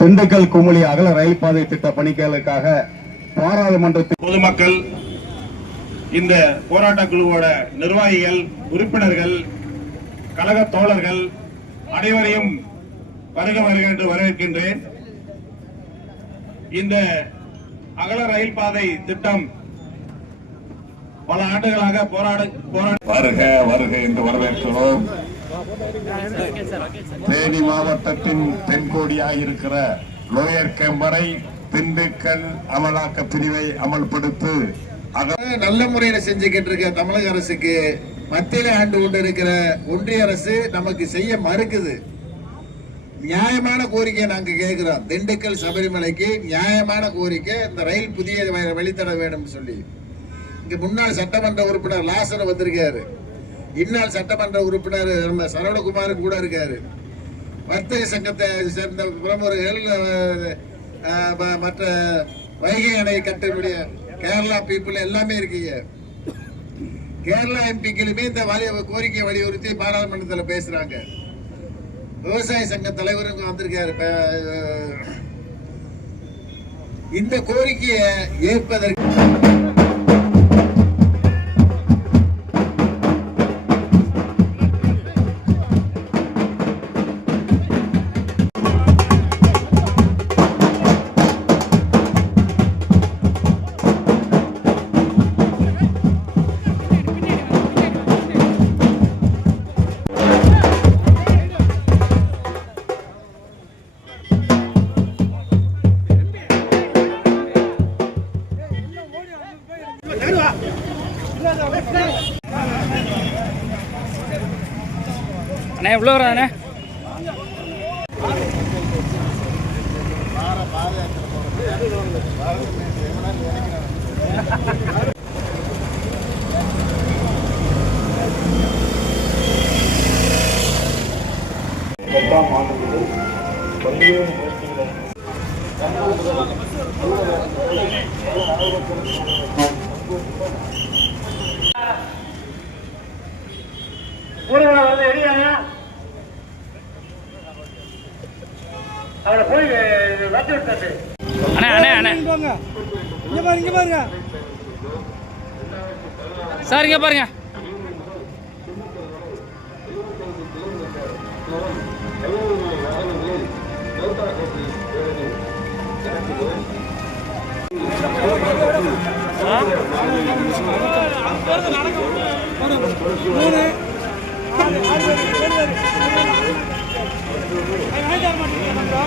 திண்டுக்கல் குமுளி அகல ரயில் பாதை திட்ட பணிகளுக்காக பாராளுமன்றத்தில் பொதுமக்கள் இந்த போராட்ட குழுவோட நிர்வாகிகள் உறுப்பினர்கள் கழக தோழர்கள் அனைவரையும் வருக வருக என்று வரவேற்கின்றேன். இந்த அகல ரயில் பாதை திட்டம் பல ஆண்டுகளாக போராட போராட வருக வருக என்று வரவேற்கிறோம். தேனி மாவட்டத்தின் தென்கோடியாக இருக்கிற லோயர் கேம்பரை திண்டுக்கல் அமலாக்க பிரிவை அமல்படுத்து நல்ல முறையில செஞ்சுக்கிட்டு இருக்க தமிழக அரசுக்கு. மத்தியில ஆண்டு கொண்டு இருக்கிற ஒன்றிய அரசு நமக்கு செய்ய மறுக்குது. நியாயமான கோரிக்கையை நாங்க கேட்கிறோம். திண்டுக்கல் சபரிமலைக்கு நியாயமான கோரிக்கை இந்த ரயில் புதிய வழித்தட வேண்டும் சொல்லி. இங்க முன்னாள் சட்டமன்ற உறுப்பினர் லாசர் வந்திருக்காரு இந்நாள் சட்டமன்ற உறுப்பினர் நம்ம சரவணகுமார் கூட இருக்காரு. வர்த்தக சங்கத்தை சேர்ந்த பிரமுகர்கள் மற்ற வைகை அணை கட்டினுடைய கேரளா பீப்புள் எல்லாமே இருக்கீங்க. கேரளா எம்பிக்களுமே இந்த கோரிக்கை கோரிக்கையை வலியுறுத்தி பாராளுமன்றத்தில் பேசுறாங்க. விவசாய சங்க தலைவரும் வந்திருக்காரு. இந்த கோரிக்கையை ஏற்பதற்கு அண்ணே எவ்வளோ வரும் அண்ணே? அண்ணே அண்ணே அண்ணே. இங்க பாருங்க. இங்க பாருங்க சார் இங்கே பாருங்க. மூணு ஆறு ஆறு பேர் ஏழு பேர் வாங்கி தர மாட்டீங்க